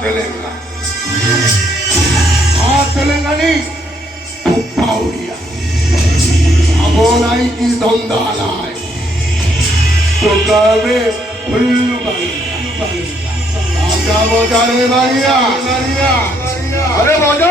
तेलंगा तेलंगा नहीं उड़िया अब नाई की धंधा नाई तो कभी फुल्लू आजा बजा रे भाइया अरे बजा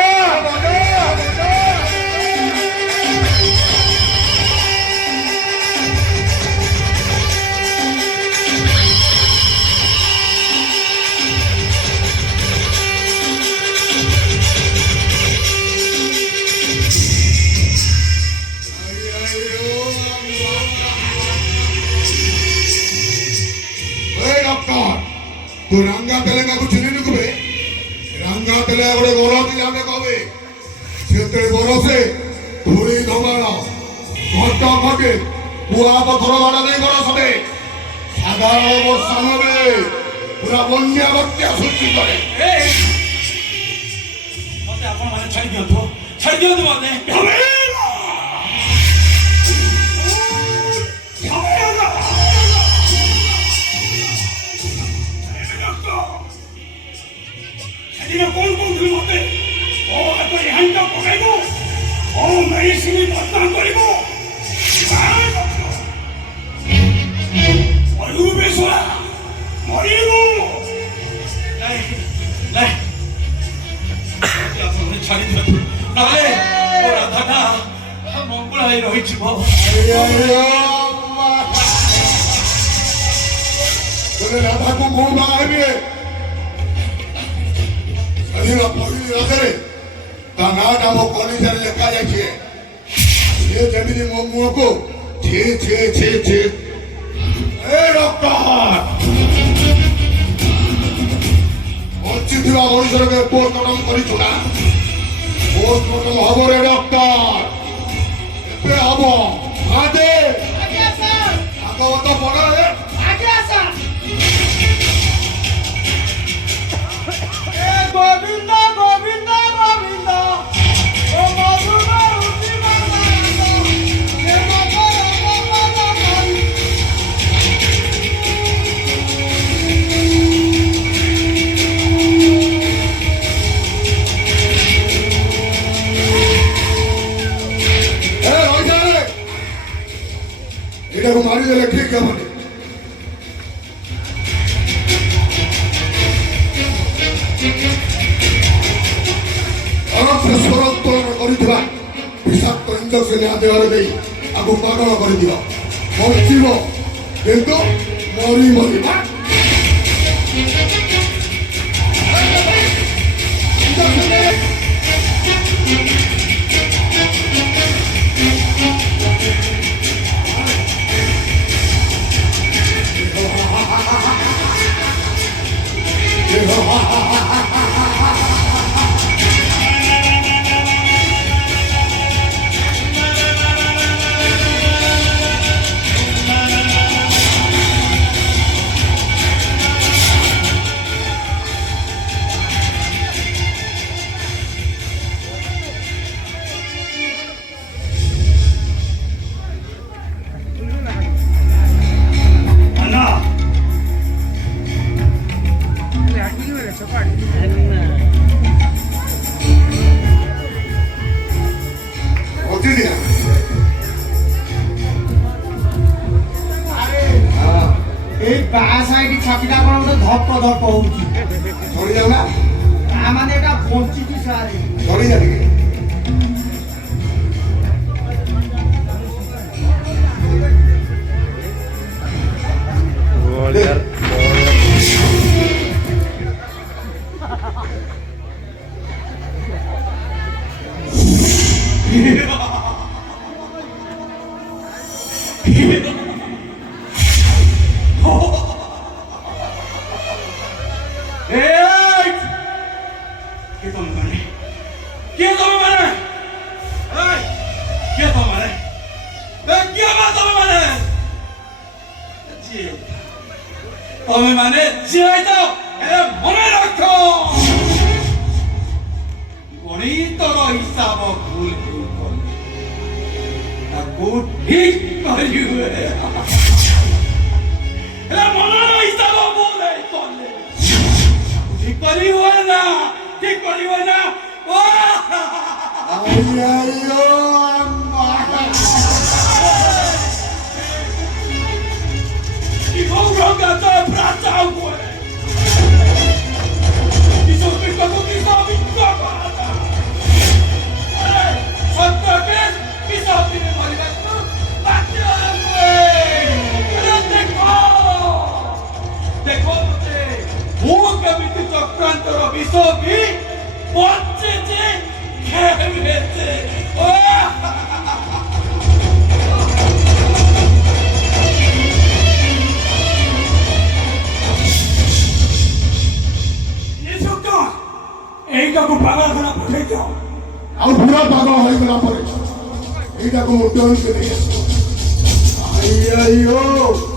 तो रंगा तेलंगा को चिन्ह नहीं कुबे रंगा तेलंगा बड़े गौरव की जाने कबे क्षेत्र गौरव से पूरी धोबाड़ा घंटा घटे बुआ पर धरवाड़ा नहीं करो सबे साधारण वर्षा नबे पूरा बन्या बत्या सूची करे मते आपण माने छाड़ी दियो मते कौन तुम मते ओ तो यहाँ तो पकाइबो ओ मेरी सिनी बदनाम करिबो मरु बेसरा मरिबो नहीं आपण छाड़ी दियो नाले ओ राधाटा मंगल होई रही छिबो बोले राधा को मोह बाहेबे अधीना पड़ी राधरे तानाट आमो कॉलेजर लेखा जाछे ये जमीनी मुंह को छे ए डॉक्टर चिथिरा मनुष्य के पोस्टमार्टम करी छुना पोस्टमार्टम हबो रे डॉक्टर एबे हबो आदे सर आगो तो पड़ा रे आगे सर गोविंद गोविंद गोविंद ओ मधुरा रुचि मंगल हे एटा को मारी देले ठीक है माने विषाक्त इंजेक्शन देवार नहीं आपको पागल कर दिया बचिब किंतु मरी मरी छापिटा कोन धप धप होउची छोड़ी जाऊ ना आ माने एटा बंचिची सारे छोड़ी जा टिके बोल यार तुम्हें माने जीवाई तो मने रखो गणितर हिसाब भूल ठीक करिवे मनर हिसाब भूल ठीक करिवे পারিব না ও আইয়াইও কি গৌরঙ্গা তো প্রাচাও করে কিছু কিছু কিছু বিচ্ছা করা সত্যকে কিছু দিনে মরিবা তো বাচ্চা দেখো দেখো মতে ମୁଁ କେମିତି ଚକ୍ରାନ୍ତର ବିଷ ବି ବଞ୍ଚିଛି କେମିତି এইটাକୁ ପାଗଳଖାନା ପଠେଇ ଦିଅ ଆଉ ପୁରା ପାଗଳ ହୋଇଗଲା ପରେ ଏଇଟାକୁ ମୁଣ୍ଡ ନେଇ ଆସିବ ଆଇଆଇଓ